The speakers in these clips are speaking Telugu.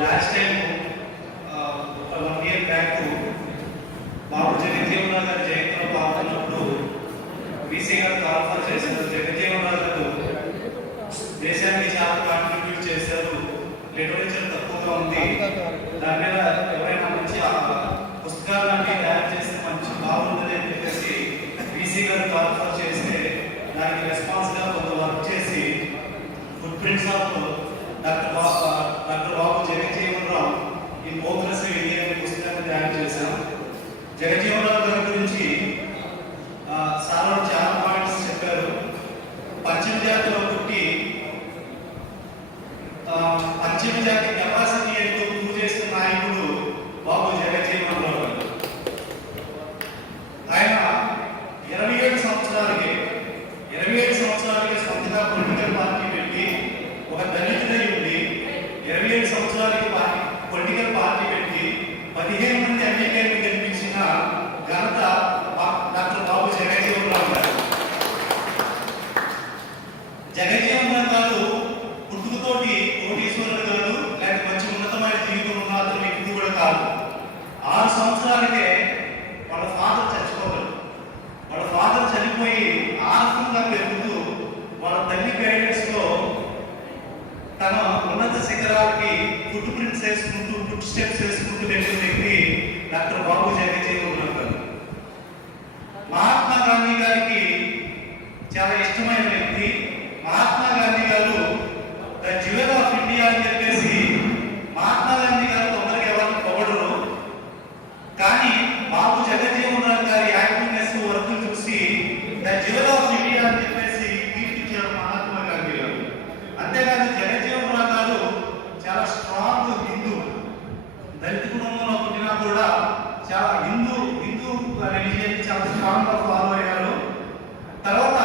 లాస్ట్ టైం ఒక 1 year బ్యాక్ బాబు జగజ్జీవన్ రావు గారి జయంతిలో పాల్గొన్నప్పుడు వీసీ గారు కాల్ఫర్ చేశారు. జగజ్జీవన్ రావు గారు దేశానికి చాలా కాంట్రిబ్యూట్ చేశారు, లిటరేచర్ తక్కువగా ఉంది, దాని మీద ఎవరైనా మంచి పుస్తకాలన్నీ తయారు చేస్తే మంచి బాగుంటుంది అని చెప్పేసి వీసీ గారు కాల్ఫర్ చేస్తే దానికి రెస్పాన్స్గా కొంత వర్క్ చేసి ఫుట్ ప్రింట్స్ ఆఫ్ డాక్టర్ బాబు జగజ్జీవన్ రావు ఈ ప్రోగ్రెసివ్ ఇండియా అనే పుస్తకాన్ని తయారు చేశాం. జగజ్జీవన్ రావు గారి గురించి సార్ చాలా పాయింట్స్ చెప్పారు. పశ్చిమ జాతిలో పుట్టి పశ్చిమ జాతి కెపాసిటీ ఎంతో ప్రూవ్ చేస్తున్న నాయకుడు బాబు జగజ్జీవన్ రావు గారు. ఆయన 27 సంవత్సరాలకి సొంతగా పొలిటికల్ పార్టీ పెట్టి ఒక దళితుడై ఉండి 27 సంవత్సరాలకి పొలిటికల్ పార్టీ పెట్టి 15 మంది ఎమ్మెల్యేలు గెలిపించిన ఘనత డాక్టర్ బాబు జగజ్జీవన్ రావు గారు. జగజ్జీవన్ రావు గారు పుట్టుకతోటి కోటీశ్వరుడు కాదు, లేకపోతే మంచి ఉన్నతమైన జీవితం ఉన్న అతను వ్యక్తి కూడా కాదు. 6 సంవత్సరాలకే వాళ్ళ ఫాదర్ చచ్చిపోతారు. వాళ్ళ ఫాదర్ చనిపోయి ఆర్ఫన్గా పెరుగుతూ వాళ్ళ తల్లి గైడెన్స్ లో తన ఉన్నత శిఖరాలకి ఫుట్ ప్రింట్స్ వేసుకుంటూ ఫుట్ స్టెప్స్ వేసుకుంటూ వెళ్ళిన వ్యక్తి డాక్టర్ బాబు జగజ్జీవన్ రావు గారు. మహాత్మా గాంధీ గారికి చాలా ఇష్టమైన వ్యక్తి. మహాత్మా గాంధీ గారు ద జ్యువెల్ ఆఫ్ ఇండియా అని చెప్పేసి మహాత్మా గాంధీ గారు తొందరగా ఎవరిని పొగడరు, కానీ బాబు జగజ్జీవన్ రావు గారి యాక్టివ్నెస్ వర్క్ చూసి ద జ్యువెల్ ఆఫ్ ఇండియా అని చెప్పేసి కీర్తించారు మహాత్మా గాంధీ గారు. అంతేకాదు జగజ్జీవన్ రావు గారు చాలా స్ట్రాంగ్ హిందూ, దళిత కుటుంబంలో పుట్టినా కూడా చాలా హిందూ రిలీజియన్ చాలా స్ట్రాంగ్ గా ఫాలో అయ్యారు. తర్వాత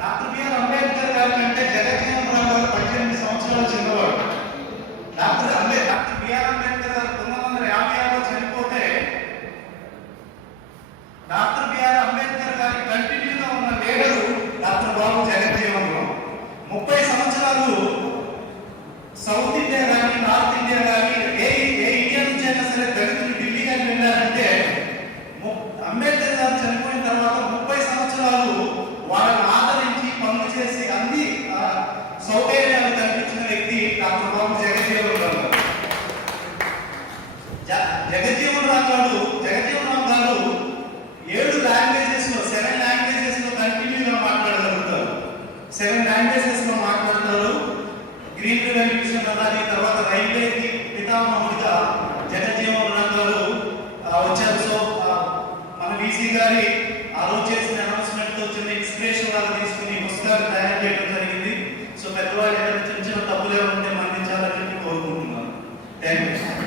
డాక్టర్ బిఆర్ అంబేద్కర్ గారి కంటే జగజ్జీవన్ రావు గారు 18 సంవత్సరాలు చిన్నవాడు. డాక్టర్ బిఆర్ అంబేద్కర్ గారు 1956లో చనిపోతే డాక్టర్ బిఆర్ అంబేద్కర్ గారి కంటిన్యూగా ఉన్న లీడరు డాక్టర్ బాబు జగజ్జీవన్ రావు. 30 సంవత్సరాలు సౌత్ ఇండియా కానీ నార్త్ ఇండియా కానీ ఏ ఇండియా నుంచి అయినా సరే దళితులు ఢిల్లీ కానీ వెళ్ళారంటే అంబేద్కర్ గారు చనిపోయిన తర్వాత 30 సంవత్సరాలు వాళ్ళని ఆదరించి పనులు చేసి అన్ని సౌకర్యాలు కల్పించిన వ్యక్తి డాక్టర్ బాబు జగజ్జీవన్ రావు గారు. జగజ్జీవన్ రావు గారు 7 లాంగ్వేజెస్ లో 7 లాంగ్వేజెస్ లో కంటిన్యూగా మాట్లాడగలుగుతారు. 7 లాంగ్వేజెస్ లో మాట్లాడతారు. గ్రీన్ రెవల్యూషన్ అన్నది తర్వాత రైల్వేకి పితామహుడిగా జగజ్జీవన్ రావు గారు వచ్చారు. సో మన వీసీ గారి ఆ రోజు చేసిన అనౌన్స్మెంట్ తో చిన్న ఇన్స్పిరేషన్ లాగా తీసుకుని పుస్తకాలు తయారు చేయడం జరిగింది. సో పెద్దవాళ్ళు ఏదైనా చిన్న చిన్న తప్పులు ఉంటే మన్నించాలని కోరుకుంటున్నాను. Thank you.